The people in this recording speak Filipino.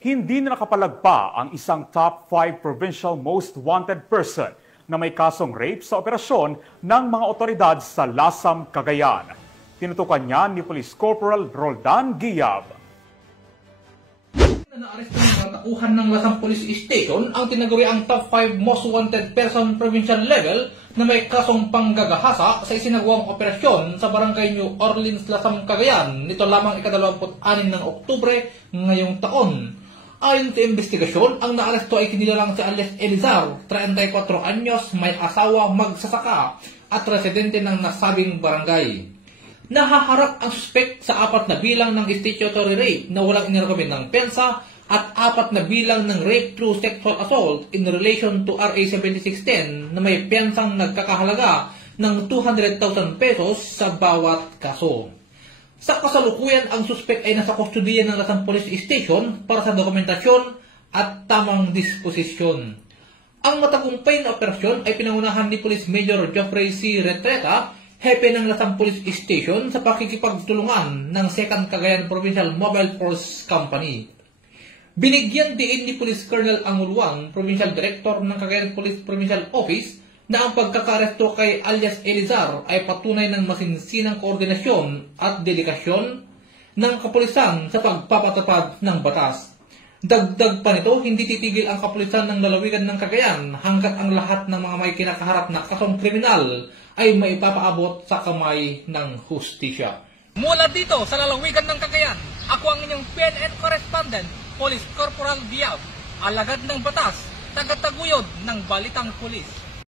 Hindi na nakapalagpa ang isang top 5 provincial most wanted person na may kasong rape sa operasyon ng mga otoridad sa Lasam, Cagayan. Tinutukan niya ni Police Corporal Roldan Guiab. Naaresto ng katauhan ng Lasam Police Station ang tinaguri ang top 5 most wanted person provincial level na may kasong panggagahasa sa isinagawang operasyon sa Barangay New Orleans, Lasam, Cagayan nito lamang ika-26 ng Oktubre ngayong taon. Ayon sa investigasyon, ang naaresto ay kinilalang si alias Elizar, 34 anyos, may asawa, magsasaka at residente ng nasabing barangay. Nahaharap ang suspek sa 4 na bilang ng statutory rape na walang inirekomend ng pensa at 4 na bilang ng rape through sexual assault in relation to RA 7610 na may pensang nagkakahalaga ng 200,000 pesos sa bawat kaso. Sa kasalukuyan, ang suspek ay nasa kustodiya ng Lasam Police Station para sa dokumentasyon at tamang disposisyon. Ang matagumpay na operasyon ay pinangunahan ni Police Major Geoffrey C. Retreta, hepe ng Lasam Police Station sa pakikipagtulungan ng 2nd Cagayan Provincial Mobile Force Company. Binigyan din ni Police Colonel Anguluang, Provincial Director ng Cagayan Police Provincial Office, na ang pagkakaresto kay alias Elizar ay patunay ng masinsinang koordinasyon at dedikasyon ng kapulisan sa pagpapatupad ng batas. Dagdag pa nito, hindi titigil ang kapulisan ng lalawigan ng Cagayan hanggat ang lahat ng mga may kinakaharap na kasong kriminal ay maipapaabot sa kamay ng hustisya. Mula dito sa lalawigan ng Cagayan, ako ang inyong PNN correspondent, Police Corporal Guiab, alagad ng batas, tagataguyod ng Balitang Pulis.